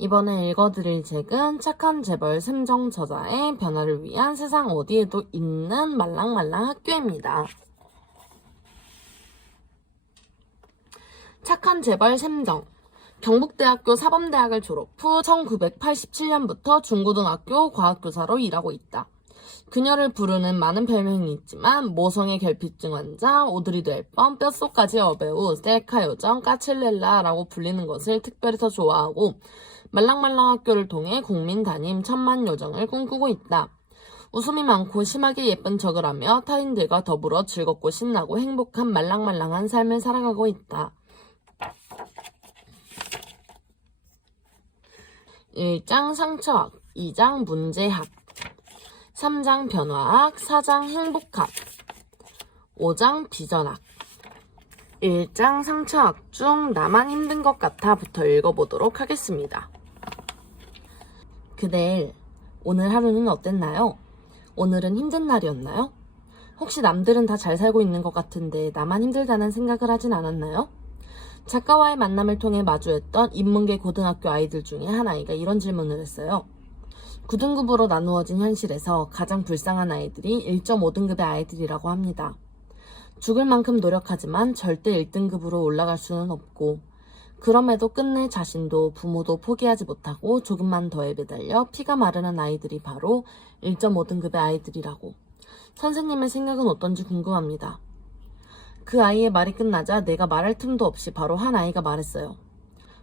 이번에 읽어드릴 책은 착한 재벌 샘정 저자의 변화를 위한 세상 어디에도 있는 말랑말랑 학교입니다. 착한 재벌 샘정. 경북대학교 사범대학을 졸업 후 1987년부터 중고등학교 과학교사로 일하고 있다. 그녀를 부르는 많은 별명이 있지만 모성의 결핍증 환자, 오드리드 앨범, 뼛속까지 여배우, 셀카 요정, 까칠렐라라고 불리는 것을 특별히 더 좋아하고 말랑말랑 학교를 통해 국민 담임 천만 요정을 꿈꾸고 있다. 웃음이 많고 심하게 예쁜 척을 하며 타인들과 더불어 즐겁고 신나고 행복한 말랑말랑한 삶을 살아가고 있다. 1장 상처학, 2장 문제학, 3장 변화학, 4장 행복학, 5장 비전학. 1장 상처학 중 나만 힘든 것 같아부터 읽어보도록 하겠습니다. 그댈 오늘 하루는 어땠나요? 오늘은 힘든 날이었나요? 혹시 남들은 다 잘 살고 있는 것 같은데 나만 힘들다는 생각을 하진 않았나요? 작가와의 만남을 통해 마주했던 인문계 고등학교 아이들 중에 한 아이가 이런 질문을 했어요. 9등급으로 나누어진 현실에서 가장 불쌍한 아이들이 1.5등급의 아이들이라고 합니다. 죽을 만큼 노력하지만 절대 1등급으로 올라갈 수는 없고, 그럼에도 끝내 자신도 부모도 포기하지 못하고 조금만 더에 매달려 피가 마르는 아이들이 바로 1.5등급의 아이들이라고. 선생님의 생각은 어떤지 궁금합니다. 그 아이의 말이 끝나자 내가 말할 틈도 없이 바로 한 아이가 말했어요.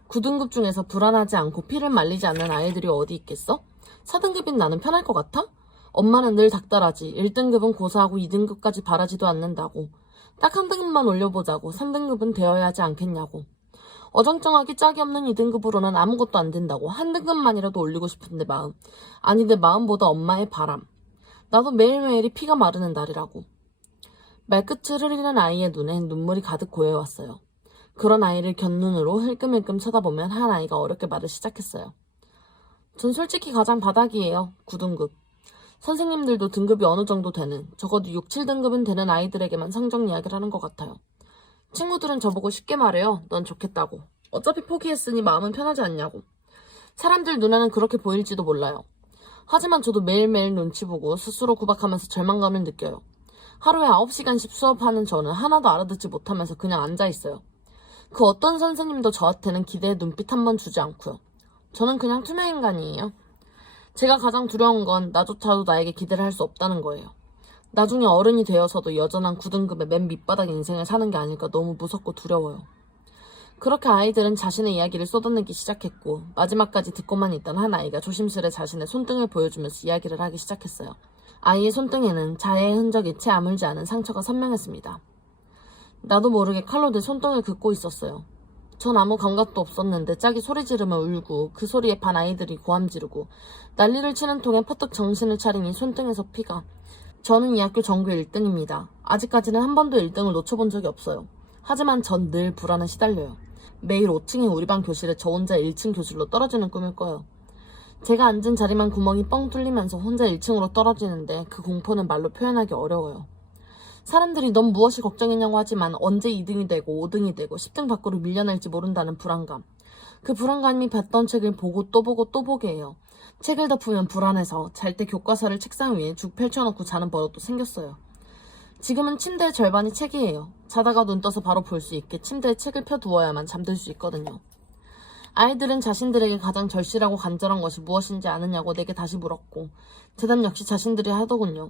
9등급 중에서 불안하지 않고 피를 말리지 않는 아이들이 어디 있겠어? 4등급인 나는 편할 것 같아? 엄마는 늘 닥달하지. 1등급은 고사하고 2등급까지 바라지도 않는다고. 딱 한 등급만 올려보자고 3등급은 되어야 하지 않겠냐고. 어정쩡하게 짝이 없는 2등급으로는 아무것도 안 된다고. 한 등급만이라도 올리고 싶은데 마음. 아니 내 마음보다 엄마의 바람. 나도 매일매일이 피가 마르는 날이라고. 말끝을 흐리는 아이의 눈엔 눈물이 가득 고여왔어요. 그런 아이를 곁눈으로 흘끔흘끔 쳐다보면 한 아이가 어렵게 말을 시작했어요. 전 솔직히 가장 바닥이에요. 9등급. 선생님들도 등급이 어느 정도 되는, 적어도 6, 7등급은 되는 아이들에게만 성적 이야기를 하는 것 같아요. 친구들은 저보고 쉽게 말해요. 넌 좋겠다고. 어차피 포기했으니 마음은 편하지 않냐고. 사람들 눈에는 그렇게 보일지도 몰라요. 하지만 저도 매일매일 눈치 보고 스스로 구박하면서 절망감을 느껴요. 하루에 9시간씩 수업하는 저는 하나도 알아듣지 못하면서 그냥 앉아있어요. 그 어떤 선생님도 저한테는 기대의 눈빛 한 번 주지 않고요. 저는 그냥 투명 인간이에요. 제가 가장 두려운 건 나조차도 나에게 기대를 할 수 없다는 거예요. 나중에 어른이 되어서도 여전한 9등급의 맨 밑바닥 인생을 사는 게 아닐까 너무 무섭고 두려워요. 그렇게 아이들은 자신의 이야기를 쏟아내기 시작했고 마지막까지 듣고만 있던 한 아이가 조심스레 자신의 손등을 보여주면서 이야기를 하기 시작했어요. 아이의 손등에는 자해의 흔적이 채 아물지 않은 상처가 선명했습니다. 나도 모르게 칼로 내 손등을 긋고 있었어요. 전 아무 감각도 없었는데 짝이 소리 지르며 울고 그 소리에 반 아이들이 고함 지르고 난리를 치는 통에 퍼뜩 정신을 차리니 손등에서 피가 저는 이 학교 전교 1등입니다. 아직까지는 한 번도 1등을 놓쳐본 적이 없어요. 하지만 전 늘 불안에 시달려요. 매일 5층의 우리 반 교실에 저 혼자 1층 교실로 떨어지는 꿈을 꿔요. 제가 앉은 자리만 구멍이 뻥 뚫리면서 혼자 1층으로 떨어지는데 그 공포는 말로 표현하기 어려워요. 사람들이 넌 무엇이 걱정이냐고 하지만 언제 2등이 되고 5등이 되고 10등 밖으로 밀려날지 모른다는 불안감. 그 불안감이 봤던 책을 보고 또 보고 또 보게 해요. 책을 덮으면 불안해서 잘 때 교과서를 책상 위에 죽 펼쳐놓고 자는 버릇도 생겼어요. 지금은 침대의 절반이 책이에요. 자다가 눈 떠서 바로 볼 수 있게 침대에 책을 펴두어야만 잠들 수 있거든요. 아이들은 자신들에게 가장 절실하고 간절한 것이 무엇인지 아느냐고 내게 다시 물었고 대답 역시 자신들이 하더군요.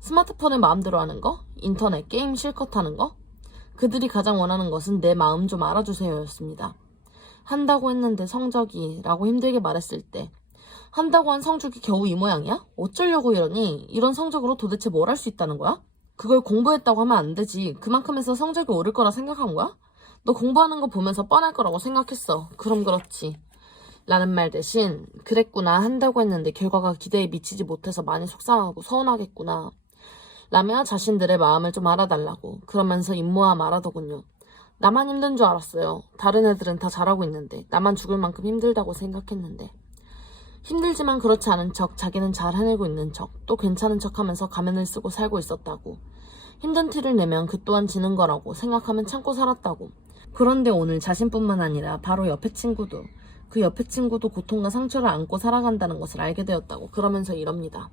스마트폰을 마음대로 하는 거? 인터넷 게임 실컷 하는 거? 그들이 가장 원하는 것은 내 마음 좀 알아주세요 였습니다. 한다고 했는데 성적이 라고 힘들게 말했을 때 한다고 한 성적이 겨우 이 모양이야? 어쩌려고 이러니? 이런 성적으로 도대체 뭘 할 수 있다는 거야? 그걸 공부했다고 하면 안 되지. 그만큼 해서 성적이 오를 거라 생각한 거야? 너 공부하는 거 보면서 뻔할 거라고 생각했어. 그럼 그렇지. 라는 말 대신 그랬구나 한다고 했는데 결과가 기대에 미치지 못해서 많이 속상하고 서운하겠구나. 라며 자신들의 마음을 좀 알아달라고 그러면서 임모와 말하더군요. 나만 힘든 줄 알았어요. 다른 애들은 다 잘하고 있는데 나만 죽을 만큼 힘들다고 생각했는데 힘들지만 그렇지 않은 척 자기는 잘 해내고 있는 척 또 괜찮은 척 하면서 가면을 쓰고 살고 있었다고 힘든 티를 내면 그 또한 지는 거라고 생각하면 참고 살았다고 그런데 오늘 자신뿐만 아니라 바로 옆에 친구도 그 옆에 친구도 고통과 상처를 안고 살아간다는 것을 알게 되었다고 그러면서 이럽니다.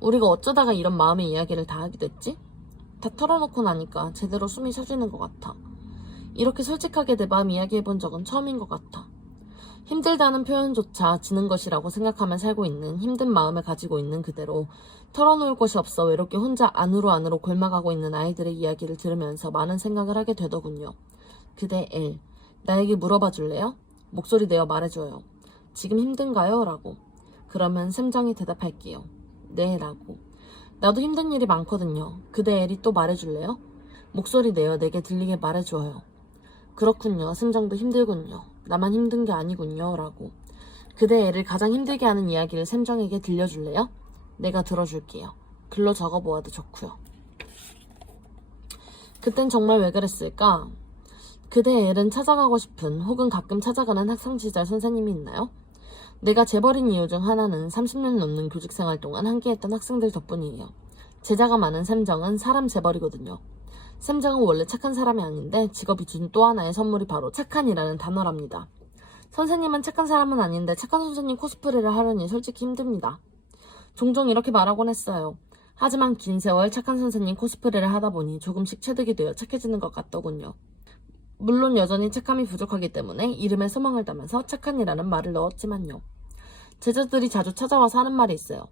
우리가 어쩌다가 이런 마음의 이야기를 다 하게 됐지? 다 털어놓고 나니까 제대로 숨이 쉬어지는 것 같아. 이렇게 솔직하게 내 마음 이야기해 본 적은 처음인 것 같아. 힘들다는 표현조차 지는 것이라고 생각하며 살고 있는 힘든 마음을 가지고 있는 그대로 털어놓을 곳이 없어 외롭게 혼자 안으로 안으로 골마가고 있는 아이들의 이야기를 들으면서 많은 생각을 하게 되더군요. 그대 엘, 나에게 물어봐 줄래요? 목소리 내어 말해줘요. 지금 힘든가요? 라고. 그러면 샘정이 대답할게요. 네, 라고. 나도 힘든 일이 많거든요. 그대 엘이 또 말해줄래요? 목소리 내어 내게 들리게 말해줘요. 그렇군요. 샘정도 힘들군요. 나만 힘든 게 아니군요. 라고. 그대 애를 가장 힘들게 하는 이야기를 샘정에게 들려줄래요? 내가 들어줄게요. 글로 적어보아도 좋고요. 그땐 정말 왜 그랬을까? 그대 애는 찾아가고 싶은 혹은 가끔 찾아가는 학창 시절 선생님이 있나요? 내가 재벌인 이유 중 하나는 30년 넘는 교직 생활 동안 함께했던 학생들 덕분이에요. 제자가 많은 샘정은 사람 재벌이거든요. 샘정은 원래 착한 사람이 아닌데 직업이 준 또 하나의 선물이 바로 착한이라는 단어랍니다. 선생님은 착한 사람은 아닌데 착한 선생님 코스프레를 하려니 솔직히 힘듭니다. 종종 이렇게 말하곤 했어요. 하지만 긴 세월 착한 선생님 코스프레를 하다 보니 조금씩 체득이 되어 착해지는 것 같더군요. 물론 여전히 착함이 부족하기 때문에 이름에 소망을 담아서 착한이라는 말을 넣었지만요. 제자들이 자주 찾아와서 하는 말이 있어요.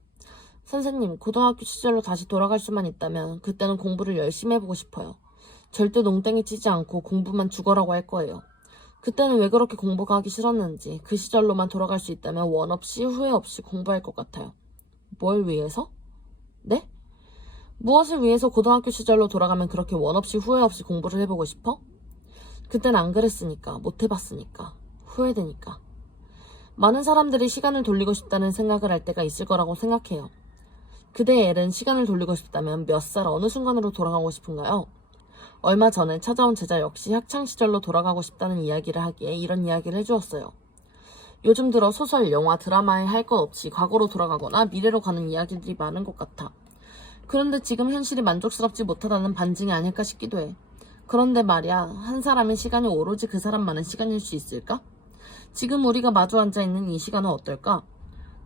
선생님, 고등학교 시절로 다시 돌아갈 수만 있다면 그때는 공부를 열심히 해보고 싶어요. 절대 농땡이 치지 않고 공부만 죽어라고 할 거예요. 그때는 왜 그렇게 공부가 하기 싫었는지 그 시절로만 돌아갈 수 있다면 원 없이 후회 없이 공부할 것 같아요. 뭘 위해서? 네? 무엇을 위해서 고등학교 시절로 돌아가면 그렇게 원 없이 후회 없이 공부를 해보고 싶어? 그땐 안 그랬으니까, 못 해봤으니까, 후회되니까. 많은 사람들이 시간을 돌리고 싶다는 생각을 할 때가 있을 거라고 생각해요. 그대의 엘은 시간을 돌리고 싶다면 몇 살 어느 순간으로 돌아가고 싶은가요? 얼마 전에 찾아온 제자 역시 학창시절로 돌아가고 싶다는 이야기를 하기에 이런 이야기를 해주었어요. 요즘 들어 소설, 영화, 드라마에 할 것 없이 과거로 돌아가거나 미래로 가는 이야기들이 많은 것 같아. 그런데 지금 현실이 만족스럽지 못하다는 반증이 아닐까 싶기도 해. 그런데 말이야, 한 사람의 시간이 오로지 그 사람만의 시간일 수 있을까? 지금 우리가 마주 앉아 있는 이 시간은 어떨까?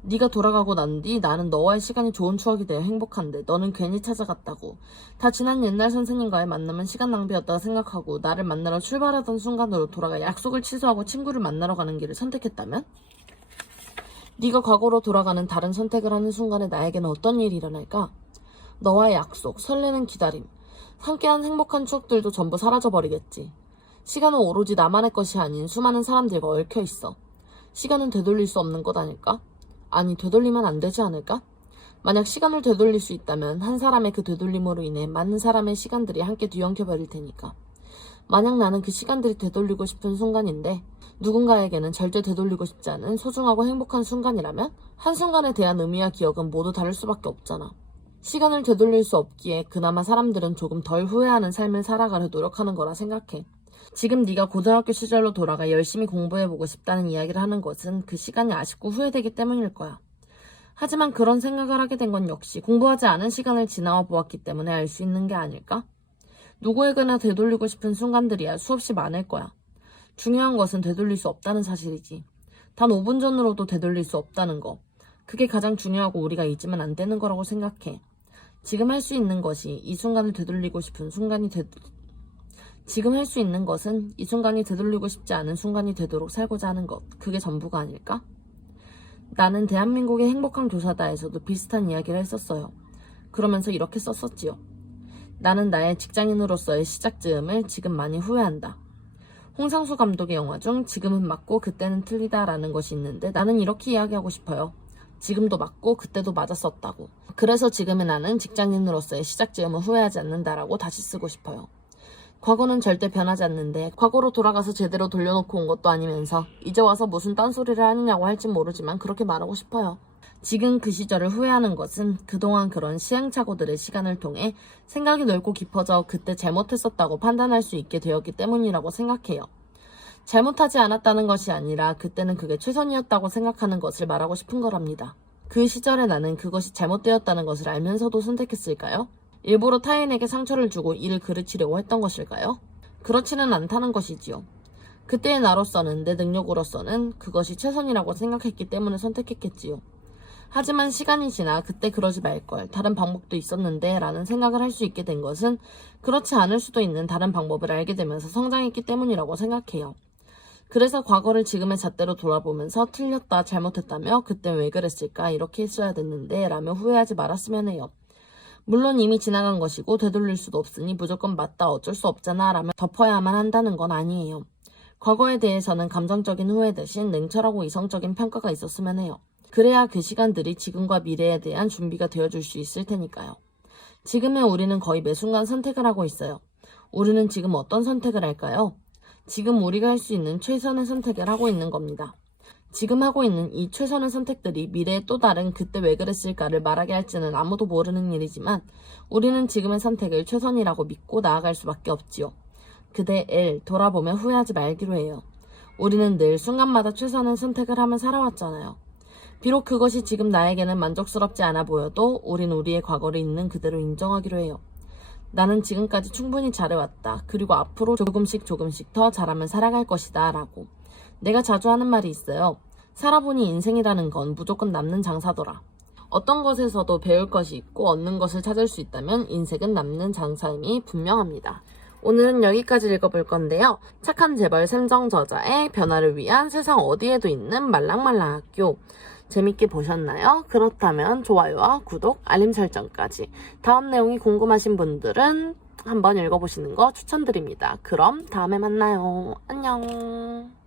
네가 돌아가고 난 뒤 나는 너와의 시간이 좋은 추억이 되어 행복한데 너는 괜히 찾아갔다고. 다 지난 옛날 선생님과의 만남은 시간 낭비였다고 생각하고 나를 만나러 출발하던 순간으로 돌아가 약속을 취소하고 친구를 만나러 가는 길을 선택했다면? 네가 과거로 돌아가는 다른 선택을 하는 순간에 나에게는 어떤 일이 일어날까? 너와의 약속, 설레는 기다림, 함께한 행복한 추억들도 전부 사라져버리겠지. 시간은 오로지 나만의 것이 아닌 수많은 사람들과 얽혀 있어. 시간은 되돌릴 수 없는 것 아닐까? 아니, 되돌리면 안 되지 않을까? 만약 시간을 되돌릴 수 있다면 한 사람의 그 되돌림으로 인해 많은 사람의 시간들이 함께 뒤엉켜 버릴 테니까. 만약 나는 그 시간들이 되돌리고 싶은 순간인데 누군가에게는 절대 되돌리고 싶지 않은 소중하고 행복한 순간이라면 한순간에 대한 의미와 기억은 모두 다를 수밖에 없잖아. 시간을 되돌릴 수 없기에 그나마 사람들은 조금 덜 후회하는 삶을 살아가려 노력하는 거라 생각해. 지금 네가 고등학교 시절로 돌아가 열심히 공부해보고 싶다는 이야기를 하는 것은 그 시간이 아쉽고 후회되기 때문일 거야. 하지만 그런 생각을 하게 된 건 역시 공부하지 않은 시간을 지나와 보았기 때문에 알 수 있는 게 아닐까? 누구에게나 되돌리고 싶은 순간들이야 수없이 많을 거야. 중요한 것은 되돌릴 수 없다는 사실이지. 단 5분 전으로도 되돌릴 수 없다는 거. 그게 가장 중요하고 우리가 잊으면 안 되는 거라고 생각해. 지금 할 수 있는 것이 이 순간을 되돌리고 싶은 순간이 되, 지금 할 수 있는 것은 이 순간이 되돌리고 싶지 않은 순간이 되도록 살고자 하는 것. 그게 전부가 아닐까? 나는 대한민국의 행복한 교사다에서도 비슷한 이야기를 했었어요. 그러면서 이렇게 썼었지요. 나는 나의 직장인으로서의 시작 즈음을 지금 많이 후회한다. 홍상수 감독의 영화 중 지금은 맞고 그때는 틀리다라는 것이 있는데 나는 이렇게 이야기하고 싶어요. 지금도 맞고 그때도 맞았었다고. 그래서 지금의 나는 직장인으로서의 시작 즈음을 후회하지 않는다라고 다시 쓰고 싶어요. 과거는 절대 변하지 않는데 과거로 돌아가서 제대로 돌려놓고 온 것도 아니면서 이제 와서 무슨 딴소리를 하느냐고 할진 모르지만 그렇게 말하고 싶어요. 지금 그 시절을 후회하는 것은 그동안 그런 시행착오들의 시간을 통해 생각이 넓고 깊어져 그때 잘못했었다고 판단할 수 있게 되었기 때문이라고 생각해요. 잘못하지 않았다는 것이 아니라 그때는 그게 최선이었다고 생각하는 것을 말하고 싶은 거랍니다. 그 시절에 나는 그것이 잘못되었다는 것을 알면서도 선택했을까요? 일부러 타인에게 상처를 주고 이를 그르치려고 했던 것일까요? 그렇지는 않다는 것이지요. 그때의 나로서는 내 능력으로서는 그것이 최선이라고 생각했기 때문에 선택했겠지요. 하지만 시간이 지나 그때 그러지 말걸 다른 방법도 있었는데 라는 생각을 할 수 있게 된 것은 그렇지 않을 수도 있는 다른 방법을 알게 되면서 성장했기 때문이라고 생각해요. 그래서 과거를 지금의 잣대로 돌아보면서 틀렸다 잘못했다며 그때 왜 그랬을까 이렇게 했어야 됐는데 라며 후회하지 말았으면 해요. 물론 이미 지나간 것이고 되돌릴 수도 없으니 무조건 맞다 어쩔 수 없잖아 라며 덮어야만 한다는 건 아니에요. 과거에 대해서는 감정적인 후회 대신 냉철하고 이성적인 평가가 있었으면 해요. 그래야 그 시간들이 지금과 미래에 대한 준비가 되어줄 수 있을 테니까요. 지금의 우리는 거의 매 순간 선택을 하고 있어요. 우리는 지금 어떤 선택을 할까요? 지금 우리가 할 수 있는 최선의 선택을 하고 있는 겁니다. 지금 하고 있는 이 최선의 선택들이 미래의 또 다른 그때 왜 그랬을까를 말하게 할지는 아무도 모르는 일이지만 우리는 지금의 선택을 최선이라고 믿고 나아갈 수밖에 없지요. 그대 엘 돌아보며 후회하지 말기로 해요. 우리는 늘 순간마다 최선의 선택을 하며 살아왔잖아요. 비록 그것이 지금 나에게는 만족스럽지 않아 보여도 우린 우리의 과거를 있는 그대로 인정하기로 해요. 나는 지금까지 충분히 잘해왔다. 그리고 앞으로 조금씩 조금씩 더 잘하면 살아갈 것이다. 라고. 내가 자주 하는 말이 있어요. 살아보니 인생이라는 건 무조건 남는 장사더라. 어떤 것에서도 배울 것이 있고 얻는 것을 찾을 수 있다면 인생은 남는 장사임이 분명합니다. 오늘은 여기까지 읽어볼 건데요. 착한 재벌 생정 저자의 변화를 위한 세상 어디에도 있는 말랑말랑 학교. 재밌게 보셨나요? 그렇다면 좋아요와 구독, 알림 설정까지. 다음 내용이 궁금하신 분들은 한번 읽어보시는 거 추천드립니다. 그럼 다음에 만나요. 안녕.